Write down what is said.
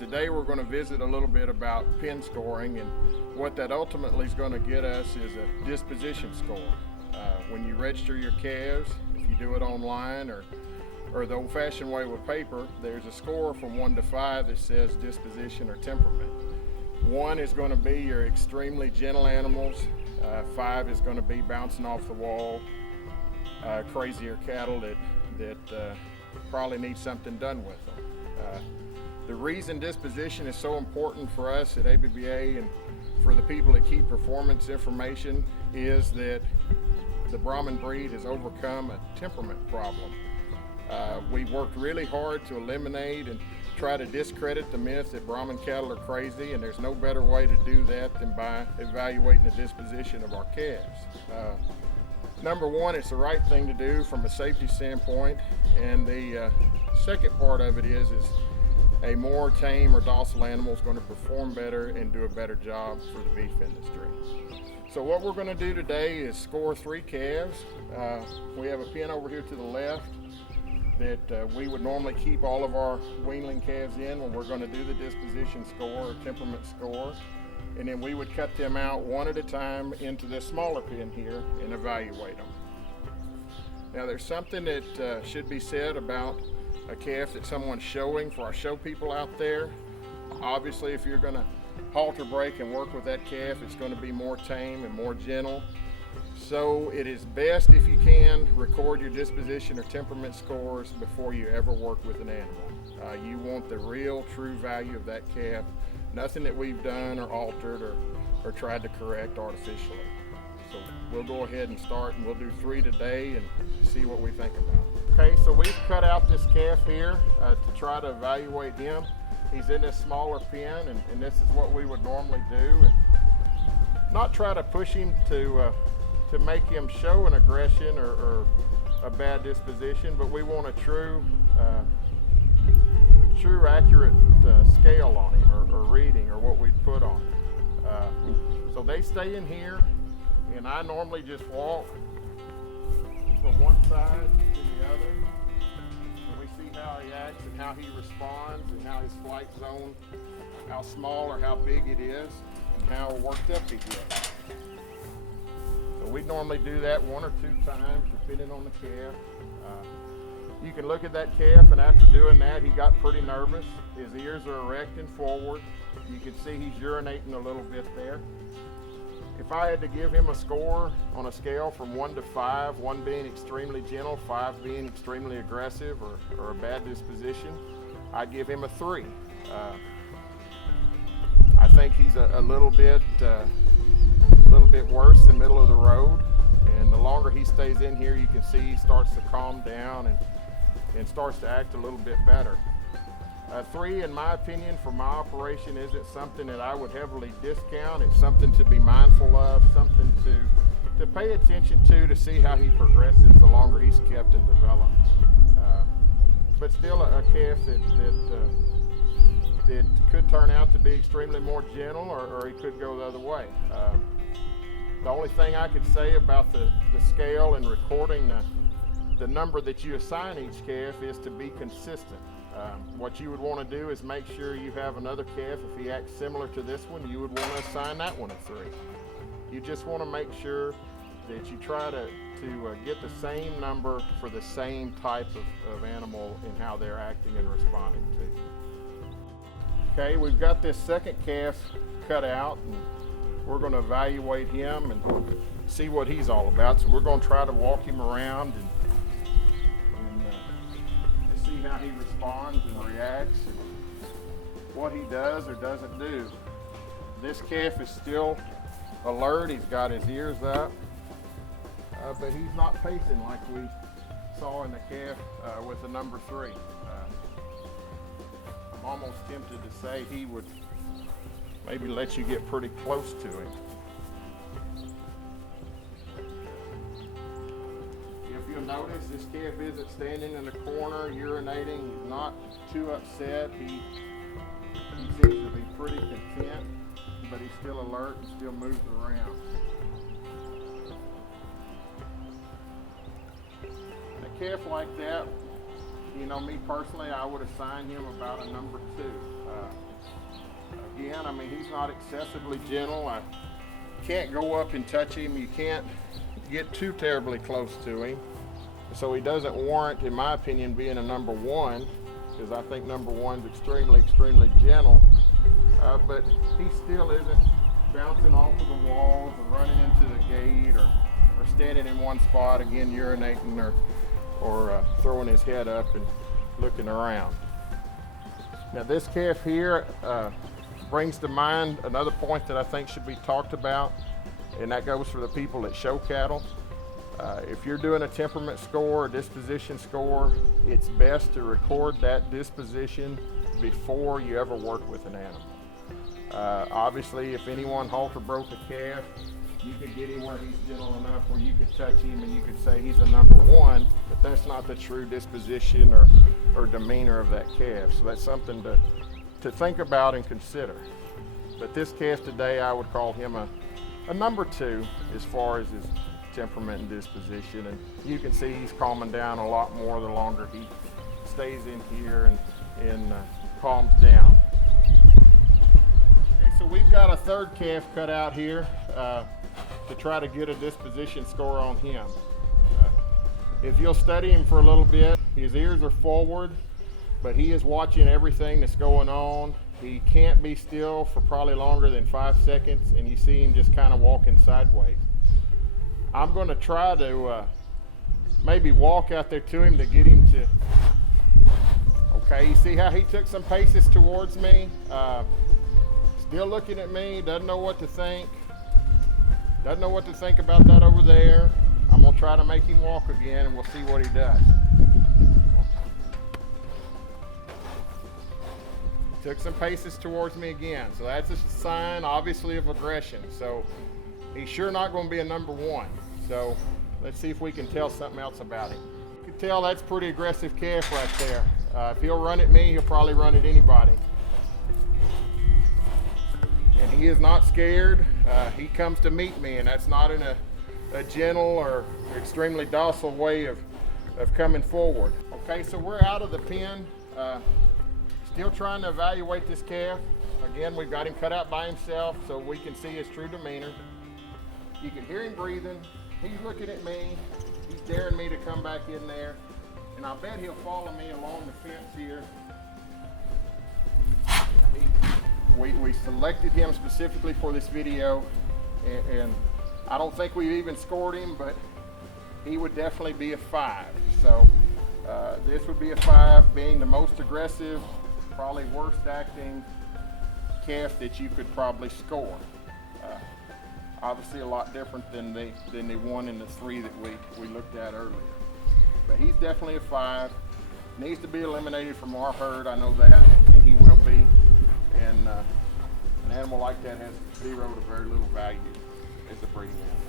today we're going to visit a little bit about pen scoring, and what that ultimately is going to get us is a disposition score. When you register your calves, if you do it online or the old-fashioned way with paper, there's a score from 1 to 5 that says disposition or temperament. 1 is going to be your extremely gentle animals. 5 is going to be bouncing off the wall, crazier cattle that probably need something done with them. The reason disposition is so important for us at ABBA and for the people that keep performance information is that the Brahman breed has overcome a temperament problem. We've worked really hard to eliminate and try to discredit the myth that Brahman cattle are crazy, and there's no better way to do that than by evaluating the disposition of our calves. Number one, it's the right thing to do from a safety standpoint, and the second part of it is a more tame or docile animal is going to perform better and do a better job for the beef industry. So what we're going to do today is score 3 calves. We have a pen over here to the left that we would normally keep all of our weanling calves in when we're going to do the disposition score or temperament score. And then we would cut them out one at a time into this smaller pen here and evaluate them. Now there's something that should be said about a calf that someone's showing for our show people out there. Obviously, if you're going to halter break and work with that calf, it's going to be more tame and more gentle. So it is best, if you can, record your disposition or temperament scores before you ever work with an animal. You want the real true value of that calf, nothing that we've done or altered or tried to correct artificially. So we'll go ahead and start, and we'll do 3 today and see what we think about it. Okay, so we've cut out this calf here to try to evaluate him. He's in this smaller pen, and this is what we would normally do, and not try to push him to make him show an aggression or a bad disposition, but we want a true accurate scale on him or reading or what we'd put on him. So they stay in here, and I normally just walk from one side to the other, and we see how he acts and how he responds and how his flight zone, how small or how big it is, and how worked up he gets. So we normally do that 1 or 2 times depending on the calf. You can look at that calf, and after doing that, he got pretty nervous. His ears are erect and forward. You can see he's urinating a little bit there. If I had to give him a score on a scale from 1 to 5, 1 being extremely gentle, 5 being extremely aggressive or a bad disposition, I'd give him a 3. I think he's a little bit worse than middle of the road, and the longer he stays in here, you can see he starts to calm down and starts to act a little bit better. 3, in my opinion, for my operation, isn't something that I would heavily discount. It's something to be mindful of, something to pay attention to see how he progresses the longer he's kept and developed. But still a calf that could turn out to be extremely more gentle, or he could go the other way. The only thing I could say about the scale and recording the number that you assign each calf is to be consistent. What you would want to do is make sure you have another calf. If he acts similar to this one, you would want to assign that one a 3. You just want to make sure that you try to get the same number for the same type of animal and how they're acting and responding to. Okay, we've got this second calf cut out, and we're going to evaluate him and see what he's all about. So we're going to try to walk him around and see how he responds and reacts and what he does or doesn't do. This calf is still alert. He's got his ears up, but he's not pacing like we saw in the calf with the number 3. I'm almost tempted to say he would maybe let you get pretty close to him. If you'll notice, this calf isn't standing in the corner urinating. He's not too upset. He seems to be pretty content, but he's still alert and still moves around. A calf like that, you know, me personally, I would assign him about a number 2. again, I mean, he's not excessively gentle. I can't go up and touch him. You can't get too terribly close to him. So he doesn't warrant, in my opinion, being a number one, because I think number one's extremely, extremely gentle. But he still isn't bouncing off of the walls or running into the gate or standing in one spot, again, urinating or throwing his head up and looking around. Now this calf here brings to mind another point that I think should be talked about, and that goes for the people that show cattle. If you're doing a temperament score, a disposition score, it's best to record that disposition before you ever work with an animal. Obviously, if anyone halter broke a calf, you could get him where he's gentle enough where you could touch him and you could say he's a number one, but that's not the true disposition or demeanor of that calf. So that's something to think about and consider. But this calf today, I would call him a number two as far as his temperament and disposition. And you can see he's calming down a lot more the longer he stays in here and calms down. Okay, so we've got a third calf cut out here to try to get a disposition score on him. If you'll study him for a little bit, his ears are forward, but he is watching everything that's going on. He can't be still for probably longer than 5 seconds, and you see him just kind of walking sideways. I'm going to try to maybe walk out there to him to get him to, okay, you see how he took some paces towards me? Still looking at me, doesn't know what to think. Doesn't know what to think about that over there. I'm going to try to make him walk again, and we'll see what he does. Took some paces towards me again, so that's a sign, obviously, of aggression. So he's sure not going to be a number one. So let's see if we can tell something else about him. You can tell that's pretty aggressive calf right there. If he'll run at me, he'll probably run at anybody. And he is not scared. He comes to meet me, and that's not in a gentle or extremely docile way of coming forward. Okay, so we're out of the pen. Still trying to evaluate this calf. Again, we've got him cut out by himself so we can see his true demeanor. You can hear him breathing. He's looking at me. He's daring me to come back in there. And I bet he'll follow me along the fence here. We selected him specifically for this video, and I don't think we've even scored him, but he would definitely be a 5. So this would be a 5, being the most aggressive, probably worst acting calf that you could probably score. Obviously a lot different than the 1 and the 3 that we looked at earlier. But he's definitely a 5. Needs to be eliminated from our herd, I know that, and he will be. And an animal like that has 0 to very little value as a breeding animal.